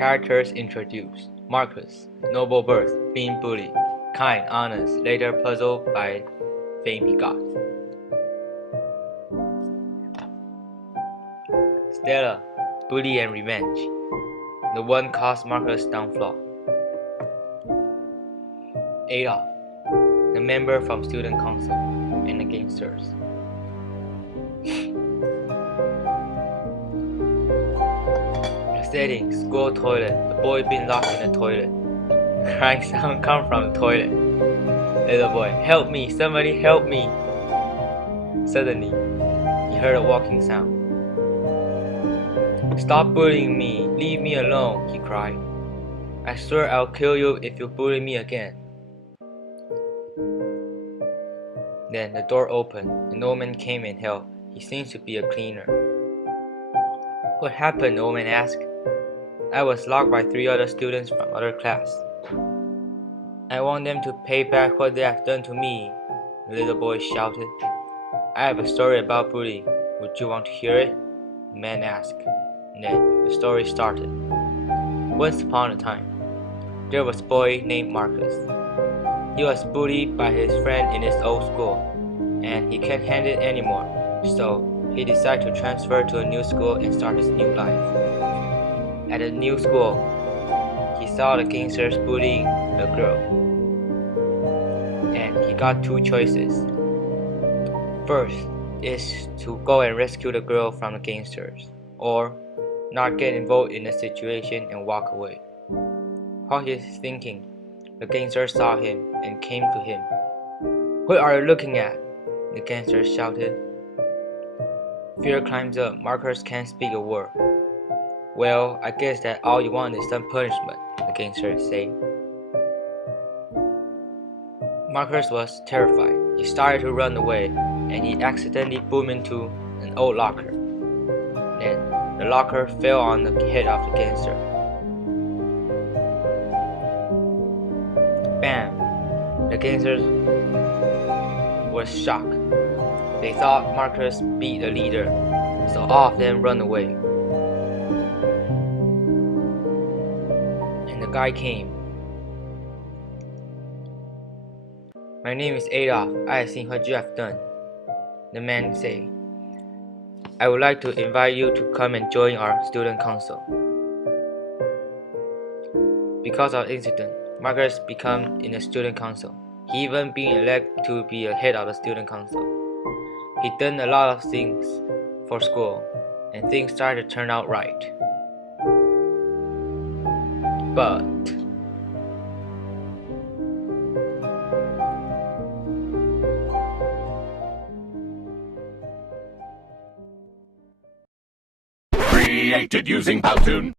Characters introduced: Marcus, noble birth, being bullied, kind, honest, later puzzled by fame he got. Stella, bully and revenge. The one caused Marcus' downfall. Adolf, the member from student council and the gangsters. Setting: school toilet. The boy being locked in the toilet. Crying sound come from the toilet. Little boy, help me! Somebody help me! Suddenly, he heard a walking sound. Stop bullying me! Leave me alone! He cried. I swear I'll kill you if you bully me again. Then the door opened. An old man came and helped. He seems to be a cleaner. What happened? The old man asked. I was locked by 3 other students from other class. I want them to pay back what they have done to me, the little boy shouted. I have a story about bullying. Would you want to hear it? The man asked. And then the story started. Once upon a time, there was a boy named Marcus. He was bullied by his friend in his old school, and he can't handle it anymore, so he decided to transfer to a new school and start his new life. At the new school, he saw the gangsters bullying the girl, and he got 2 choices. First is to go and rescue the girl from the gangsters, or not get involved in the situation and walk away. While he was thinking, the gangsters saw him and came to him. What are you looking at? The gangsters shouted. Fear climbs up. Marcus can't speak a word. Well, I guess that all you want is some punishment, the gangsters say. Marcus was terrified. He started to run away, and he accidentally bumped into an old locker. Then, the locker fell on the head of the gangster. Bam! The gangsters were shocked. They thought Marcus beat the leader, so all of them run away. And the guy came. My name is Adolf. I have seen what you have done. The man said, I would like to invite you to come and join our student council. Because of the incident, Marcus became in the student council. He even been elected to be a head of the student council. He done a lot of things for school, and things started to turn out right. But created using Powtoon.